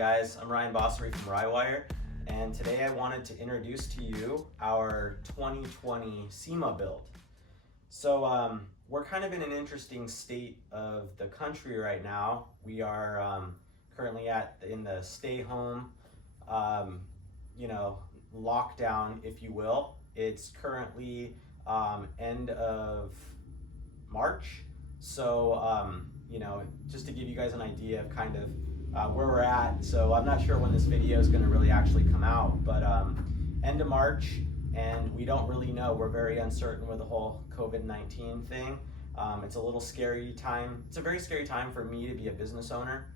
guys? I'm Ryan Bossery from Rywire, and today I wanted to introduce to you our 2020 SEMA build. So we're kind of in an interesting state of the country right now. We are currently in the stay home, lockdown, if you will. It's currently end of March. So, just to give you guys an idea of kind of where we're at. So I'm not sure when this video is going to really actually come out, but end of March, and we don't really know. We're very uncertain with the whole COVID-19 thing. It's a little scary time. It's a very scary time for me to be a business owner.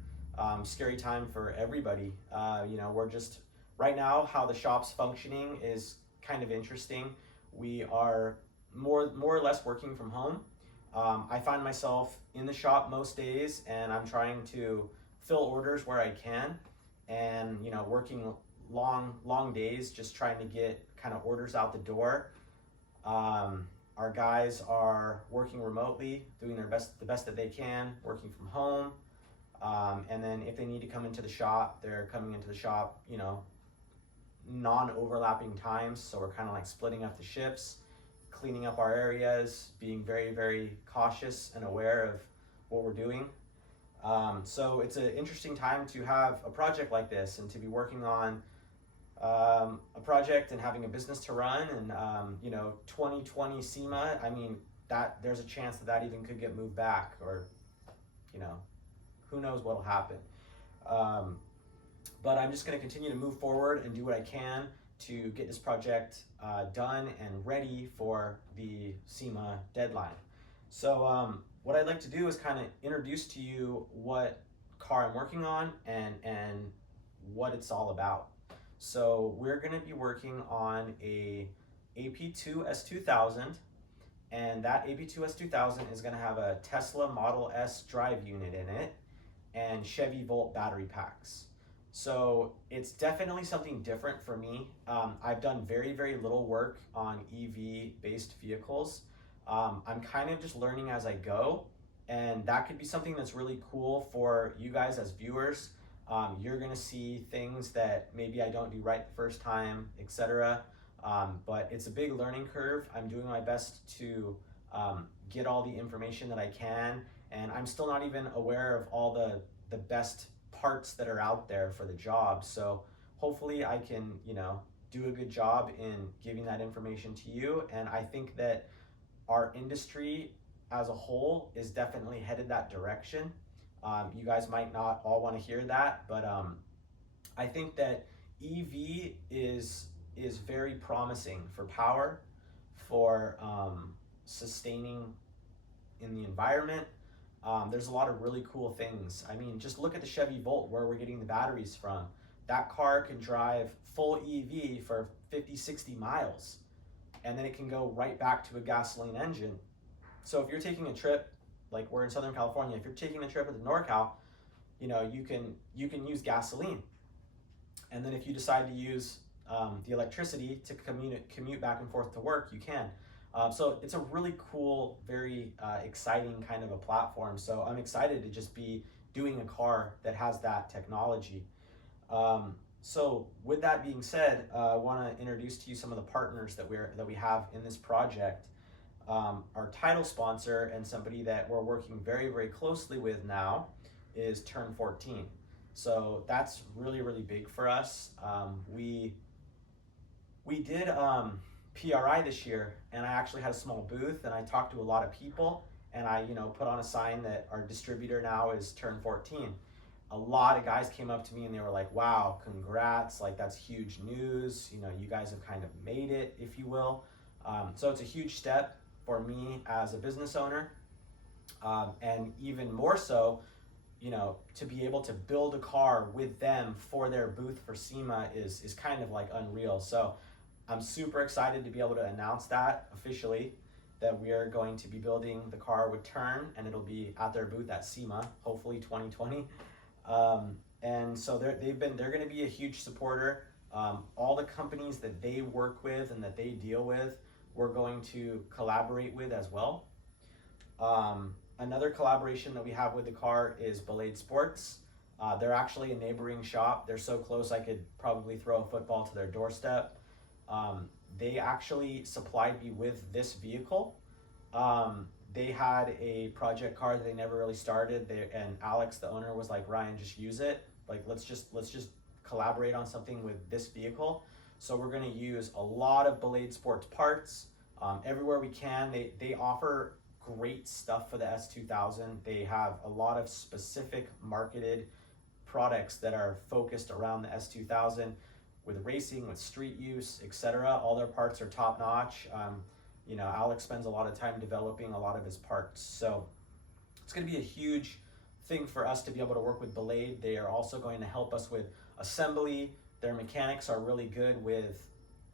Scary time for everybody. We're just, right now, how the shop's functioning is kind of interesting. We are more or less working from home. I find myself in the shop most days, and I'm trying to fill orders where I can, and working long days, just trying to get kind of orders out the door. Our guys are working remotely, doing the best that they can, working from home, and then if they need to come into the shop, they're coming into the shop, non-overlapping times. So we're kind of like splitting up the shifts, cleaning up our areas, being very, very cautious and aware of what we're doing. So it's an interesting time to have a project like this and to be working on a project and having a business to run, and 2020 SEMA, I mean, that there's a chance that even could get moved back, or who knows what'll happen. But I'm just going to continue to move forward and do what I can to get this project done and ready for the SEMA deadline. So what I'd like to do is kind of introduce to you what car I'm working on and what it's all about. So we're going to be working on a AP2 S2000, and that AP2 S2000 is going to have a Tesla Model S drive unit in it and Chevy Volt battery packs. So it's definitely something different for me. I've done very, very little work on EV-based vehicles. I'm kind of just learning as I go, and that could be something that's really cool for you guys as viewers. You're gonna see things that maybe I don't do right the first time, etc. But it's a big learning curve. I'm doing my best to get all the information that I can, and I'm still not even aware of all the best parts that are out there for the job. So hopefully I can, do a good job in giving that information to you. And I think that our industry as a whole is definitely headed that direction. You guys might not all want to hear that, but I think that EV is very promising for power, for sustaining in the environment. There's a lot of really cool things. I mean, just look at the Chevy Volt, where we're getting the batteries from. That car can drive full EV for 50, 60 miles, and then it can go right back to a gasoline engine. So if you're taking a trip, like we're in Southern California, if you're taking a trip with the NorCal, you can use gasoline. And then if you decide to use the electricity to commute back and forth to work, you can. So it's a really cool, very exciting kind of a platform. So I'm excited to just be doing a car that has that technology. So with that being said, I want to introduce to you some of the partners that we have in this project. Our title sponsor, and somebody that we're working very, very closely with now, is Turn 14. So that's really, really big for us. We did PRI this year, and I actually had a small booth, and I talked to a lot of people, and I put on a sign that our distributor now is Turn 14. A lot of guys came up to me and they were like, wow, congrats, like that's huge news, you guys have kind of made it, if you will. So it's a huge step for me as a business owner, and even more so, to be able to build a car with them for their booth for SEMA is kind of like unreal. So I'm super excited to be able to announce that officially, that we are going to be building the car with Turn, and it'll be at their booth at SEMA, hopefully 2020. And so they're going to be a huge supporter. All the companies that they work with and that they deal with, we're going to collaborate with as well. Another collaboration that we have with the car is Belade Sports. They're actually a neighboring shop. They're so close I could probably throw a football to their doorstep. They actually supplied me with this vehicle. They had a project car that they never really started. And Alex, the owner, was like, Ryan, just use it. Like, let's just collaborate on something with this vehicle. So we're going to use a lot of Belade Sports parts everywhere we can. They offer great stuff for the S2000. They have a lot of specific marketed products that are focused around the S2000 with racing, with street use, etc. All their parts are top notch. Alex spends a lot of time developing a lot of his parts. So it's going to be a huge thing for us to be able to work with Belade. They are also going to help us with assembly. Their mechanics are really good with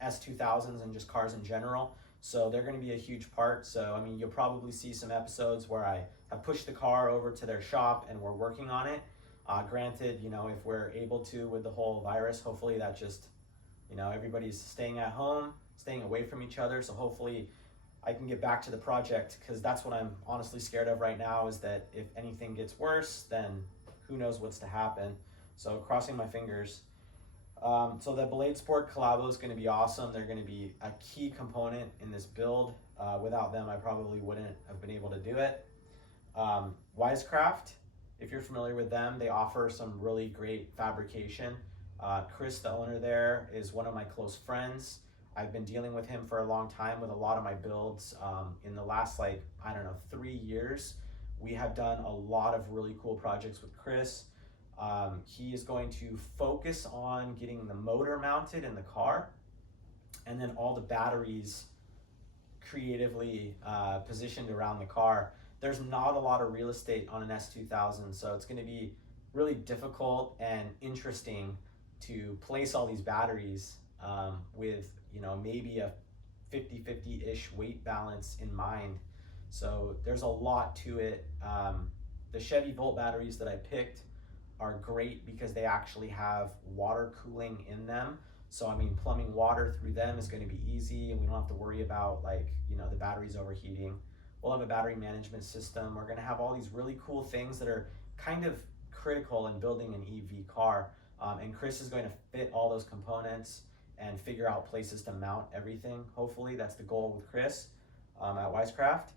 S2000s and just cars in general. So they're going to be a huge part. So, I mean, you'll probably see some episodes where I have pushed the car over to their shop and we're working on it. Granted, if we're able to with the whole virus, hopefully that just, everybody's staying at home, staying away from each other. So hopefully I can get back to the project, because that's what I'm honestly scared of right now, is that if anything gets worse, then who knows what's to happen. So crossing my fingers. So the Belade Sport collabo is going to be awesome. They're going to be a key component in this build. Without them, I probably wouldn't have been able to do it. Wisecraft, if you're familiar with them, they offer some really great fabrication. Chris, the owner there, is one of my close friends. I've been dealing with him for a long time with a lot of my builds. In the last, 3 years, we have done a lot of really cool projects with Chris. He is going to focus on getting the motor mounted in the car, and then all the batteries creatively positioned around the car. There's not a lot of real estate on an S2000, so it's going to be really difficult and interesting to place all these batteries with maybe a 50-50-ish weight balance in mind. So there's a lot to it. The Chevy Volt batteries that I picked are great because they actually have water cooling in them. So I mean, plumbing water through them is going to be easy, and we don't have to worry about the batteries overheating. We'll have a battery management system. We're going to have all these really cool things that are kind of critical in building an EV car. And Chris is going to fit all those components and figure out places to mount everything. Hopefully that's the goal with Chris at Wisecraft.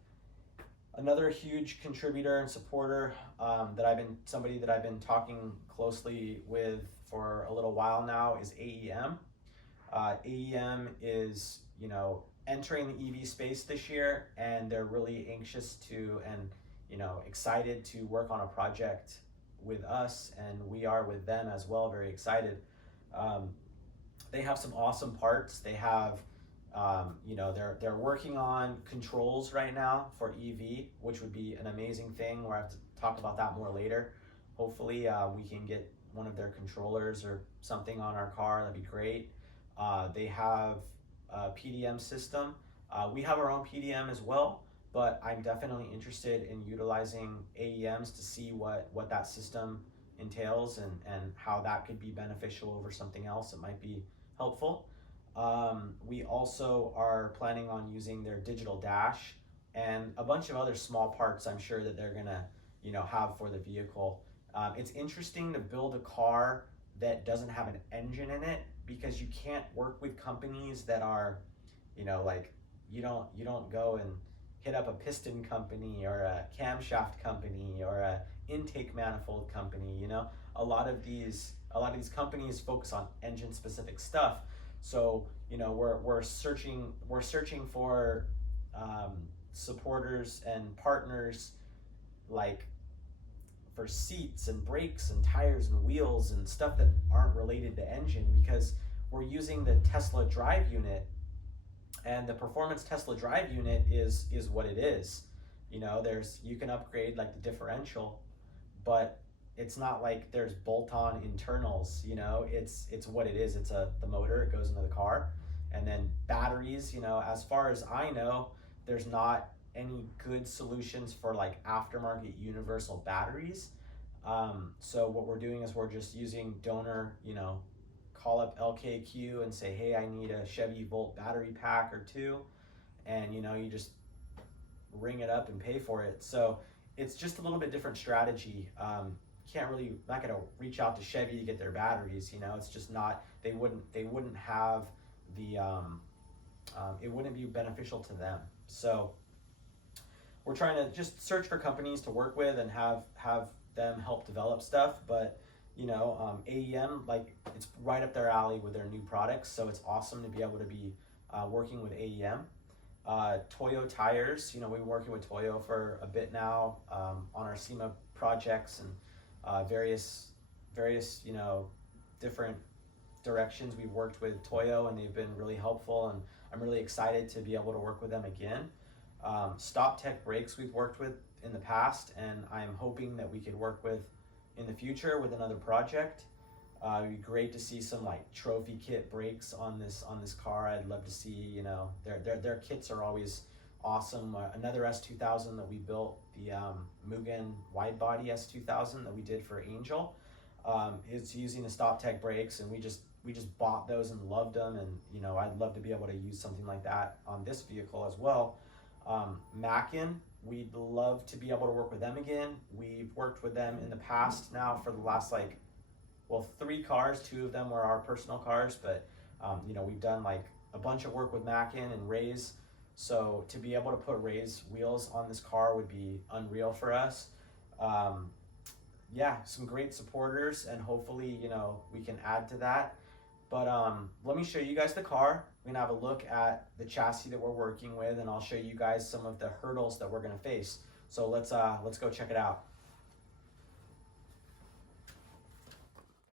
Another huge contributor and supporter somebody that I've been talking closely with for a little while now is AEM. AEM is, entering the EV space this year, and they're really anxious to and excited to work on a project with us, and we are with them as well, very excited. They have some awesome parts. They have they're working on controls right now for EV, which would be an amazing thing. We'll have to talk about that more later. Hopefully we can get one of their controllers or something on our car. That'd be great. They have a PDM system. We have our own PDM as well, but I'm definitely interested in utilizing AEMs to see what that system entails and how that could be beneficial over something else. It might be helpful. We also are planning on using their digital dash and a bunch of other small parts I'm sure that they're gonna have for the vehicle. It's interesting to build a car that doesn't have an engine in it, because you can't work with companies that are you don't go and hit up a piston company or a camshaft company or a intake manifold company. A lot of these companies focus on engine specific stuff. So we're searching for supporters and partners, like for seats and brakes and tires and wheels and stuff that aren't related to engine, because we're using the Tesla drive unit, and the performance Tesla drive unit is what it is. You can upgrade like the differential, but it's not like there's bolt-on internals. It's what it is. It's the motor. It goes into the car, and then batteries. As far as I know, there's not any good solutions for like aftermarket universal batteries. So what we're doing is we're just using donor. Call up LKQ and say, hey, I need a Chevy Volt battery pack or two, and you just ring it up and pay for it. So it's just a little bit different strategy. can't really, not gonna reach out to Chevy to get their batteries, you know, it's just not, they wouldn't have the, it wouldn't be beneficial to them. So we're trying to just search for companies to work with and have them help develop stuff. But you know, AEM, like, it's right up their alley with their new products, so it's awesome to be able to be working with AEM. Toyo tires, you know, we've been working with Toyo for a bit now on our SEMA projects and various you know, different directions. We've worked with Toyo and they've been really helpful, and I'm really excited to be able to work with them again. Stop Tech Brakes we've worked with in the past, and I'm hoping that we could work with in the future with another project. It'd be great to see some like trophy kit brakes on this car. I'd love to see, you know, their kits are always awesome. Another S2000 that we built, the Mugen wide body S2000 that we did for Angel, is using the Stop Tech brakes, and we just bought those and loved them. And you know, I'd love to be able to use something like that on this vehicle as well. Mackin, we'd love to be able to work with them again. We've worked with them in the past now for the last, like, well, 3 cars. 2 of them were our personal cars, but you know, we've done like a bunch of work with Mackin and Ray's. So to be able to put Ray's wheels on this car would be unreal for us. Yeah, some great supporters, and hopefully, you know, we can add to that. But let me show you guys the car. We're gonna have a look at the chassis that we're working with, and I'll show you guys some of the hurdles that we're gonna face. So let's go check it out.